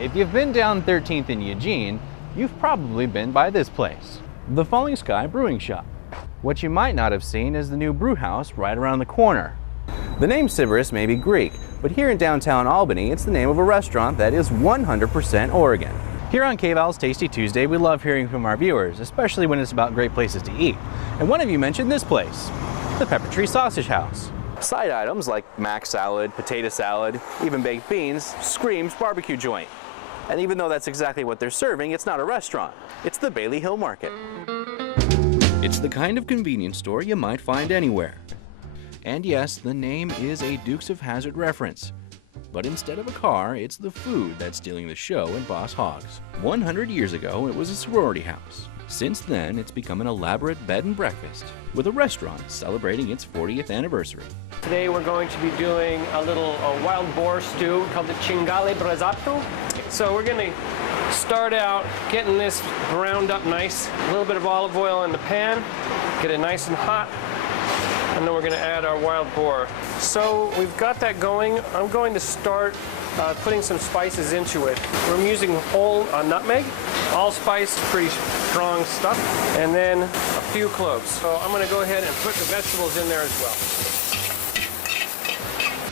If you've been down 13th in Eugene, you've probably been by this place, the Falling Sky Brewing Shop. What you might not have seen is the new brew house right around the corner. The name Sybaris may be Greek, but here in downtown Albany, it's the name of a restaurant that is 100% Oregon. Here on KVAL's Tasty Tuesday, we love hearing from our viewers, especially when it's about great places to eat. And one of you mentioned this place, the Pepper Tree Sausage House. Side items like mac salad, potato salad, even baked beans screams barbecue joint. And even though that's exactly what they're serving, it's not a restaurant. It's the Bailey Hill Market. It's the kind of convenience store you might find anywhere. And yes, the name is a Dukes of Hazzard reference. But instead of a car, it's the food that's stealing the show in Boss Hogg's. 100 years ago, it was a sorority house. Since then, it's become an elaborate bed and breakfast, with a restaurant celebrating its 40th anniversary. Today we're going to be doing a little wild boar stew called the cingale brasato. So we're going to start out getting this browned up nice, a little bit of olive oil in the pan, get it nice and hot, and then we're going to add our wild boar. So we've got that going. I'm going to start putting some spices into it. We're using whole nutmeg, allspice, pretty strong stuff, and then a few cloves. So I'm going to go ahead and put the vegetables in there as well.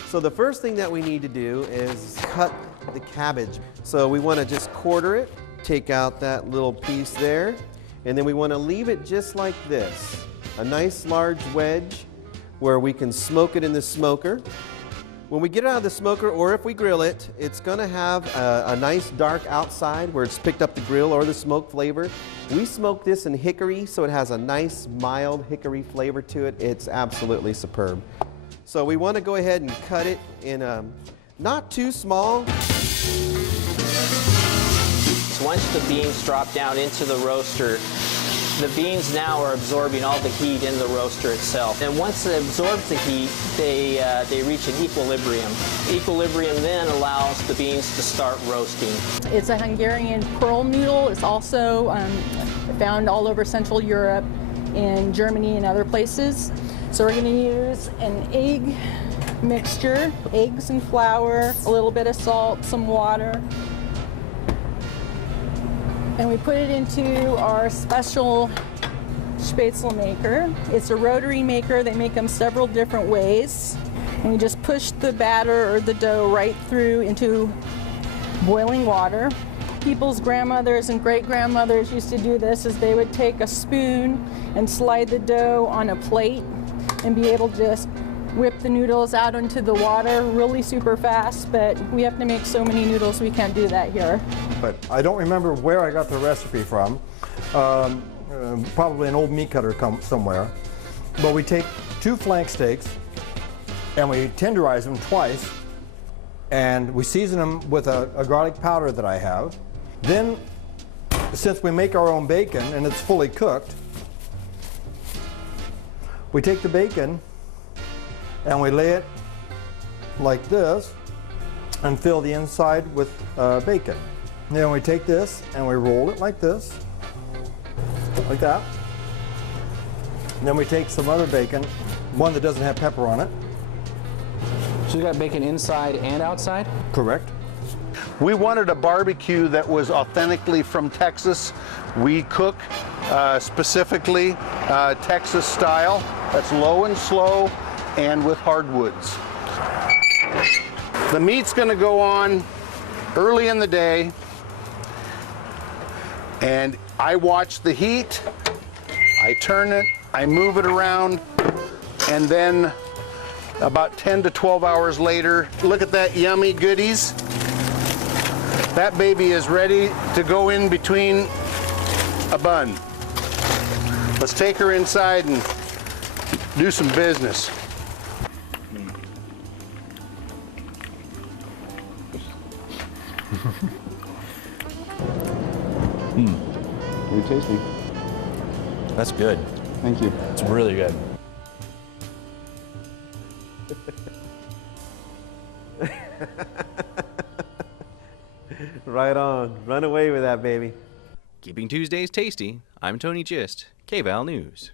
So the first thing that we need to do is cut the cabbage. So we want to just quarter it, take out that little piece there, and then we want to leave it just like this. A nice large wedge where we can smoke it in the smoker. When we get it out of the smoker, or if we grill it, it's going to have a nice dark outside where it's picked up the grill or the smoke flavor. We smoke this in hickory, so it has a nice mild hickory flavor to it. It's absolutely superb. So we want to go ahead and cut it in not too small. Once the beans drop down into the roaster, the beans now are absorbing all the heat in the roaster itself. And once it absorbs the heat, they reach an equilibrium. Equilibrium then allows the beans to start roasting. It's a Hungarian pearl noodle. It's also found all over Central Europe, in Germany and other places. So we're going to use an egg mixture, eggs and flour, a little bit of salt, some water. And we put it into our special Spätzle maker. It's a rotary maker. They make them several different ways. And we just push the batter or the dough right through into boiling water. People's grandmothers and great-grandmothers used to do this, is they would take a spoon and slide the dough on a plate and be able to just whip the noodles out into the water really super fast, but we have to make so many noodles we can't do that here. But I don't remember where I got the recipe from. Probably an old meat cutter somewhere. But we take 2 flank steaks and we tenderize them twice, and we season them with a garlic powder that I have. Then, since we make our own bacon and it's fully cooked, we take the bacon and we lay it like this and fill the inside with bacon. Then we take this and we roll it like this, like that. And then we take some other bacon, one that doesn't have pepper on it. So you got bacon inside and outside? Correct. We wanted a barbecue that was authentically from Texas. We cook specifically Texas style. That's low and slow and with hardwoods. The meat's going to go on early in the day, and I watch the heat, I turn it, I move it around, and then about 10 to 12 hours later, look at that yummy goodies. That baby is ready to go in between a bun. Let's take her inside and do some business. Very tasty. That's good. Thank you. It's really good. Right on. Run away with that, baby. Keeping Tuesdays tasty, I'm Tony Gist, KVAL News.